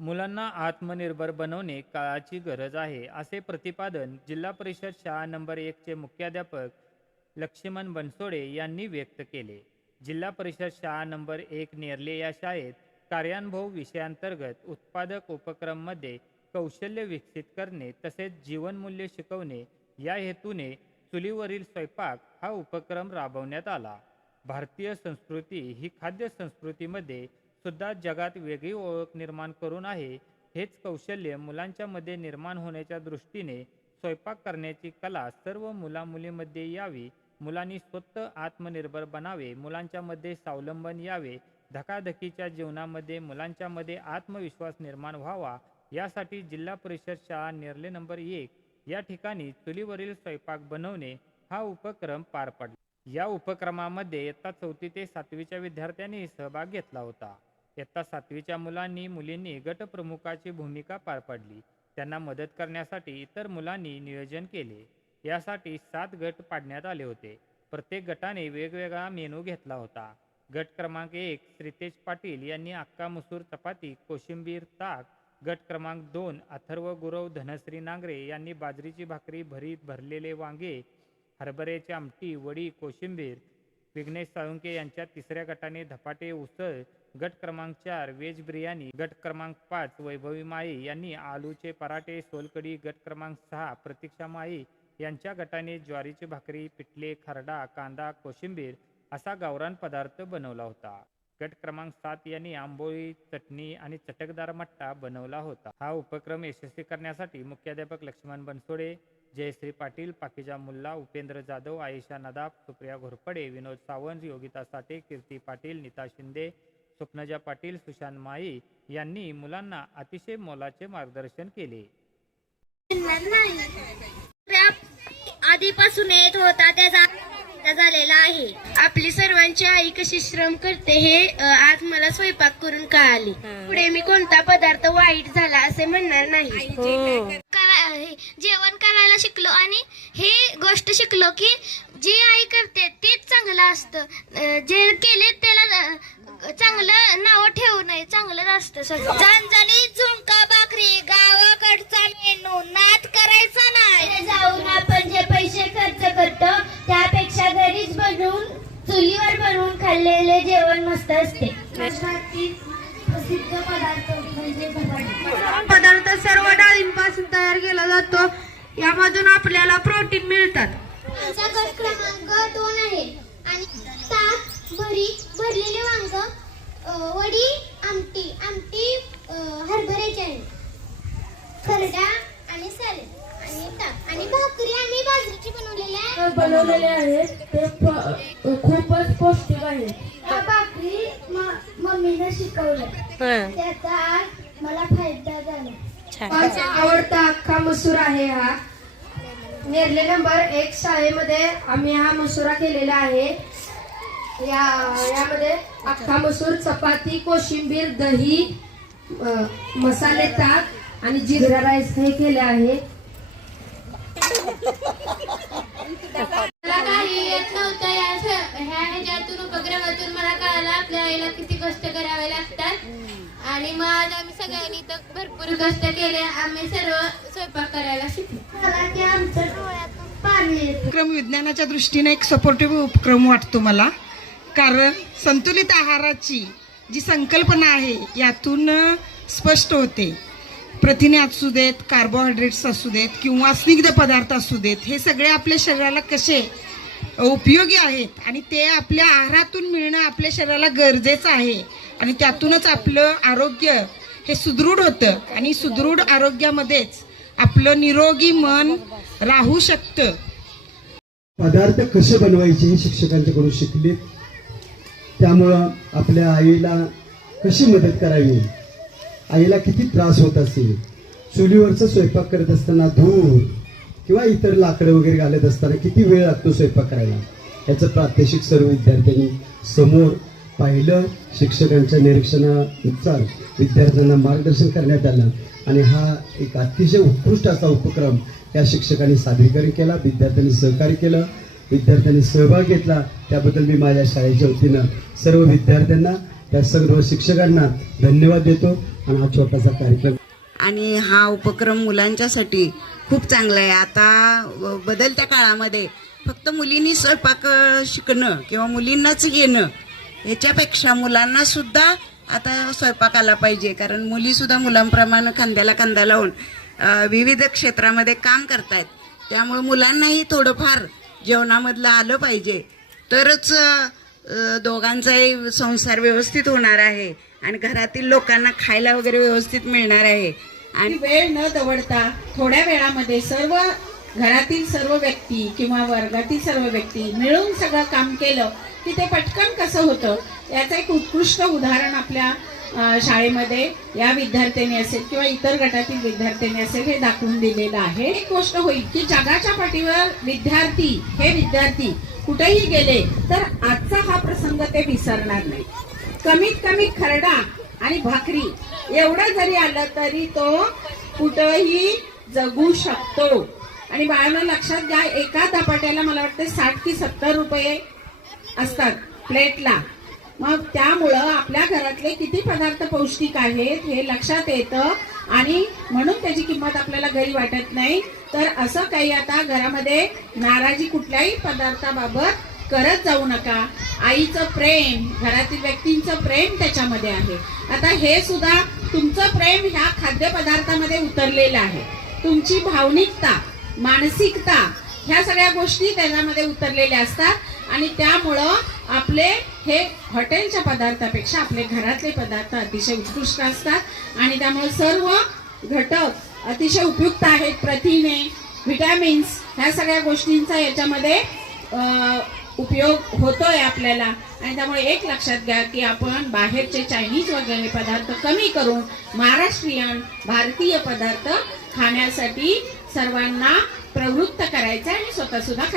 मुलांना आत्मनिर्भर बनवणे काळाची गरज आहे असे प्रतिपादन जिल्हा परिषद शाळा नंबर एकचे मुख्याध्यापक लक्ष्मण बनसोडे यांनी व्यक्त केले. जिल्हा परिषद शाळा नंबर एक नेरले या शाळेत कार्यानुभव विषयांतर्गत उत्पादक उपक्रममध्ये कौशल्य विकसित करणे तसेच जीवनमूल्य शिकवणे या हेतूने चुलीवरील स्वयंपाक हा उपक्रम राबवण्यात आला. भारतीय संस्कृती ही खाद्य संस्कृतीमध्ये सुद्धा जगात वेगळी ओळख निर्माण करून आहे. हेच कौशल्य मुलांच्या मध्ये निर्माण होण्याच्या दृष्टीने स्वयंपाक करण्याची कला सर्व मुलामुलीमध्ये यावी. मुलांनी स्वतः आत्मनिर्भर बनावे. मुलांच्या मध्ये स्वावलंबन यावे. धकाधकीच्या जीवनामध्ये मुलांच्या मध्ये आत्मविश्वास निर्माण व्हावा. यासाठी जिल्हा परिषद शाळा निर्ले नंबर एक या ठिकाणी चुलीवरील स्वयंपाक बनवणे हा उपक्रम पार पडला. या उपक्रमामध्ये इयत्ता चौथी ते सातवीच्या विद्यार्थ्यांनी सहभाग घेतला होता. इयत्ता सातवीच्या मुलांनी मुलींनी गटप्रमुखाची भूमिका पार पाडली. त्यांना मदत करण्यासाठी इतर मुलांनी नियोजन केले. यासाठी सात गट पाडण्यात आले होते. प्रत्येक गटाने वेगवेगळा मेनू घेतला होता. गट क्रमांक एक श्रीतेज पाटील यांनी अक्का मसूर चपाती कोशिंबीर ताक गट क्रमांक दोन अथर्व गुरव धनश्री नांगरे यांनी बाजरीची भाकरी भरीत भरलेले वांगे हरभऱ्याची आमटी वडी कोशिंबीर विघ्नेश साळुंके यांच्या तिसऱ्या गटाने धपाटे उसळ गट क्रमांक चार वेज बिर्याणी गट क्रमांक पाच वैभवी माळी यांनी आलूचे पराठे सोलकडी गट क्रमांक सहा प्रतीक्षा माळी यांच्या गटाने ज्वारीची भाकरी पिठले खरडा कांदा कोशिंबीर असा गावरान पदार्थ बनवला होता. गट क्रमांक सात यांनी आंबोळी चटणी आणि चटकदार मट्टा बनवला होता. हा उपक्रम यशस्वी करण्यासाठी मुख्याध्यापक लक्ष्मण बनसोडे जयश्री पाटील पाकिजा मुल्ला उपेंद्र जाधव आयशा नदाब सुप्रिया घोरपडे विनोद सावंत योगिता साठे कीर्ती पाटील नीता शिंदे स्वप्नजा पाटील सुशांत माळी यांनी मुलांना अतिशय मोलाचे मार्गदर्शन केले. आधीपासून येत होता त्याचा त्या झालेला आहे. आपली सर्वांची आई कशी श्रम करते हे आज मला स्वयंपाक करून कळाले. पुढे मी कोणता पदार्थ वाईट झाला असे म्हणणार नाही. हे. जेवण करायला शिकलो आणि हे गोष्ट शिकलो की जी आई करते तेच चांगलं असतं. जे केले त्याला चांगलं नाव ठेवू नये चांगलंच असतं सगळं. झणझणीत झुणका भाकरी गावाकडचा मेनू नाद करायचा नाही. जाऊन आपण जे पैसे खर्च करतो त्यापेक्षा घरीच बनवून चुलीवर बनवून खाल्लेले जेवण मस्त असते. प्रसिद्ध पदार्थ म्हणजे पदार्थ सर्व डाळींपासून तयार केला जातो. यामधून आपल्याला प्रोटीन मिळतात. क्रमांक दोन आहे आणि ताक भरी भरलेले वांग अ, वडी आमटी आमटी अ, हरभऱ्याची आहे खरडा आणि सॅलेड आणि ताक आणि भाकरी आम्ही बाजरीची बनवलेली आहे बनवलेले आहेत. ते खूपच पौष्टिक आहेत. या भाकरी म- मम्मीनं शिकवलं त्याचा आज मला फायदा झाला. माझा आवडता अख्खा मसूर आहे हा. नेरले नंबर एक शाळेमध्ये आम्ही हा मसुरा केलेला आहे. या यामध्ये अख्खा मसूर चपाती कोशिंबीर दही मसाले ताक आणि जिरा राईस हे केले आहे. काही येत नव्हतं या स- ह्या ह्याच्यातून उपक्रमातून मला कळालं आपल्या आईला किती कष्ट करावे लागतात. आणि मग आज आम्ही सगळ्यांनी तर भरपूर कष्ट केले. आम्ही सर्व स्वयंपाक करायला शिकलो. उपक्रम विज्ञानाच्या दृष्टीने एक सपोर्टिव्ह उपक्रम वाटतो मला. कारण संतुलित आहाराची जी संकल्पना आहे यातून स्पष्ट होते. प्रथिने असू देत कार्बोहायड्रेट्स असू देत किंवा स्निग्ध पदार्थ असू देत हे सगळे आपल्या शरीराला कसे उपयोगी आहेत आणि ते आपल्या आहारातून मिळणं आपल्या शरीराला गरजेचं आहे आणि त्यातूनच आपलं आरोग्य हे सुदृढ होतं आणि सुदृढ आरोग्यामध्येच आपलं निरोगी मन राहू शकतं. पदार्थ कसे बनवायचे हे शिक्षकांच्याकडून शिकले. त्यामुळं आपल्या आईला कशी मदत करावी? आईला किती त्रास होत असेल? चुलीवरचा स्वयंपाक करत असताना धूर किंवा इतर लाकडं वगैरे घालत असताना किती वेळ लागतो स्वयंपाक करायला? याचं प्रात्यक्षिक सर्व विद्यार्थ्यांनी समोर पाहिलं. शिक्षकांच्या निरीक्षणानुसार विद्यार्थ्यांना मार्गदर्शन करण्यात आलं. आणि हा एक अतिशय उत्कृष्ट असा उपक्रम या शिक्षकांनी सादरीकरण केला. विद्यार्थ्यांनी सहकार्य केलं. विद्यार्थ्यांनी सहभाग घेतला. त्याबद्दल मी माझ्या शाळेच्या वतीनं सर्व विद्यार्थ्यांना त्या सर्व शिक्षकांना धन्यवाद देतो. आणि हा छोटासा कार्यक्रम. आणि हा उपक्रम मुलांच्यासाठी खूप चांगला आहे. आता बदलत्या काळामध्ये फक्त मुलींनी स्वयंपाक शिकणं किंवा मुलींनाच येणं ह्याच्यापेक्षा मुलांना सुद्धा आता स्वयंपाक आला पाहिजे. कारण मुली सुद्धा मुलांप्रमाणे खांद्याला खांदा लावून विविध क्षेत्रामध्ये काम करतायत. त्यामुळे मुलांनाही थोडंफार जेवणामधलं आलं पाहिजे. तरच दोघांचाही संसार व्यवस्थित होणार आहे. आणि घरातील लोकांना खायला वगैरे व्यवस्थित मिळणार आहे. आणि वेळ न दवडता थोड्या वेळामध्ये सर्व घरातील सर्व व्यक्ती किंवा वर्गातील सर्व व्यक्ती मिळून सगळं काम केलं की ते पटकन कसं होतं याचं एक उत्कृष्ट उदाहरण आपल्या शाळेमध्ये या विद्यार्थ्यांनी असेल किंवा इतर गटातील विद्यार्थ्यांनी असेल हे दाखवून दिलेलं आहे. एक गोष्ट होईल की जगाच्या पाठीवर विद्यार्थी हे विद्यार्थी कुठेही गेले तर आजचा हा प्रसंग ते विसरणार नाही कमीत कमी खरडा आणि भाकरी. एवढं जरी आलं तरी तो कुठंही जगू शकतो. आणि बाळांनो लक्षात घ्या एका धपाट्याला मला वाटतं साठ की सत्तर रुपये असतात प्लेटला. मग त्यामुळं आपल्या घरातले किती पदार्थ पौष्टिक आहेत हे लक्षात येतं. आणि म्हणून त्याची किंमत आपल्याला घरी वाटत नाही. तर असं काही आता घरामध्ये नाराजी कुठल्याही पदार्थाबाबत करत जाऊ नका. आईचं प्रेम घरातील व्यक्तींचं प्रेम त्याच्यामध्ये आहे. आता हे सुद्धा तुमचं प्रेम ह्या खाद्यपदार्थामध्ये उतरलेलं आहे. तुमची भावनिकता मानसिकता ह्या सगळ्या गोष्टी त्याच्यामध्ये उतरलेल्या असतात. आणि त्यामुळं आपले हे हॉटेलच्या पदार्थापेक्षा आपले घरातले पदार्थ अतिशय उत्कृष्ट असतात. आणि त्यामुळे सर्व घटक अतिशय उपयुक्त आहेत. प्रथिने व्हिटॅमिन्स ह्या सगळ्या गोष्टींचा याच्यामध्ये उपयोग होतोय आपल्याला. आणि त्यामुळे एक लक्षात घ्या की आपण बाहेरचे चायनीज वगैरे पदार्थ कमी करून महाराष्ट्रीयन भारतीय पदार्थ खाण्यासाठी सर्वांना प्रवृत्त करायचं आणि स्वतः सुद्धा खायचं.